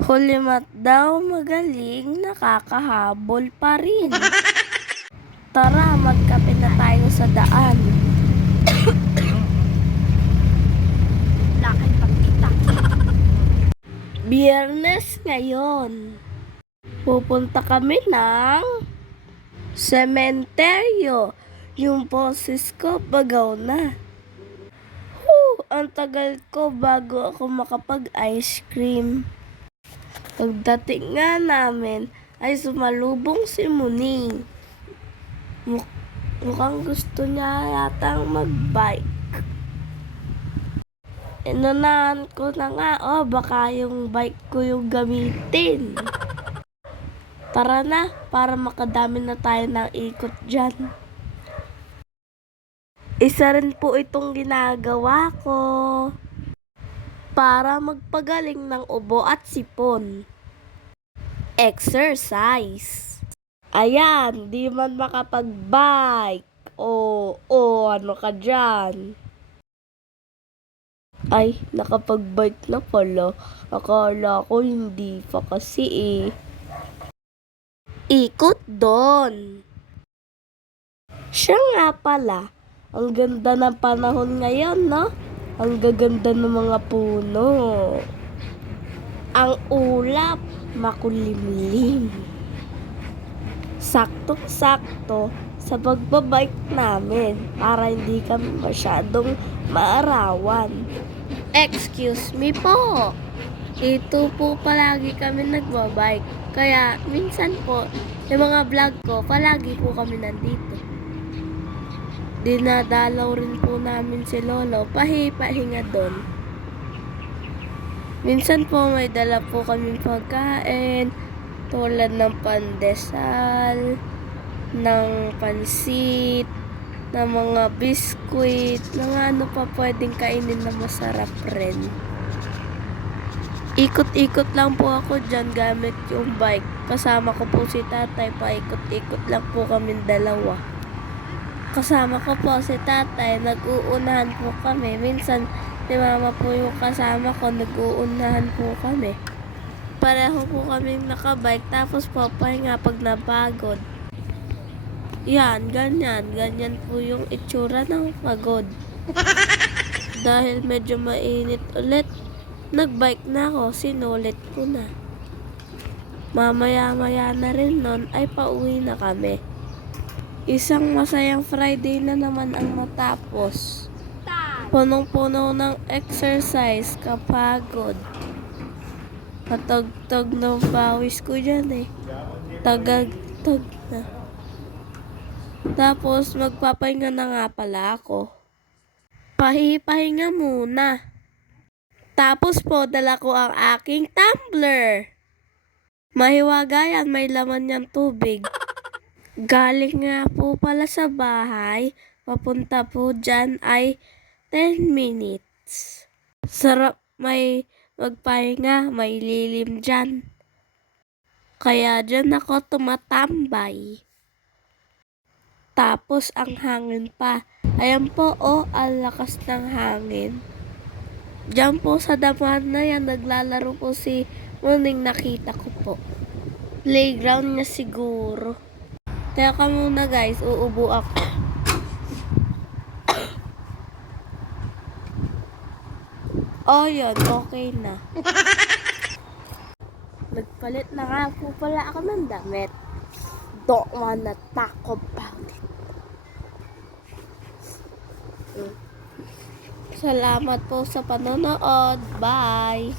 Hulimat daw magaling, nakakahabol pa rin. Tara, magkape na tayo sa daan. Lakad pag kita. Biyernes ngayon. Pupunta kami ng sementeryo. Yung boses ko bagaw na. Ang tagal ko bago ako makapag-ice cream. Pagdating nga namin ay sumalubong si Muning. Mukhang gusto niya yatang mag-bike. Inunahan ko na nga, baka yung bike ko yung gamitin. Tara na, para makadami na tayo ng ikot dyan. Isa rin po itong ginagawa ko para magpagaling ng ubo at sipon. Exercise. Ayan, di man makapag-bike. Ano ka dyan? Ay, nakapag-bike na pala. Akala ko hindi pa kasi eh. Ikot doon. Siya nga pala. Ang ganda ng panahon ngayon, no? Ang gaganda ng mga puno. Ang ulap, makulimlim. Saktong-sakto sa pagbabike namin para hindi kami masyadong maarawan. Excuse me po. Ito po palagi kami nagbabike. Kaya minsan po, yung mga vlog ko, palagi po kami nandito. Dinadalaw rin po namin si Lolo, pahinga doon. Minsan po may dala po kaming pagkain, tulad ng pandesal, ng pansit, ng mga biskwit, ng ano pa pwedeng kainin na masarap rin. Ikot-ikot lang po ako dyan gamit yung bike. Kasama ko po si tatay, paikot-ikot lang po kami dalawa. Kasama ko po si tatay, nag-uunahan po kami. Minsan, si mama po yung kasama ko, nag-uunahan po kami. Pareho po kaming nakabike, tapos po pahinga pag napagod. Yan, ganyan. Ganyan po yung itsura ng pagod. Dahil medyo mainit ulit, nagbike na ako, sinulit ko na. Mamaya-maya na rin nun ay pauwi na kami. Isang masayang Friday na naman ang natapos. Punong-puno ng exercise, kapagod. Patagtag ng pawis ko dyan eh. Tagagtag na. Tapos magpapahinga na nga pala ako. Pahipahinga muna. Tapos po dala ko ang aking tumbler. Mahiwaga yan, may laman niyang tubig. Galing nga po pala sa bahay, papunta po dyan ay 10 minutes. Sarap may magpahinga, may lilim dyan. Kaya dyan ako tumatambay. Tapos ang hangin pa. Ayan po, ang lakas ng hangin. Diyan po sa damahan na yan, naglalaro po si Muning, nakita ko po. Playground niya siguro. Teka muna guys, uubo ako. Yun, okay na. Nagpalit na nga po pala ako ng damit. Don't wanna talk about it. Salamat po sa panonood. Bye!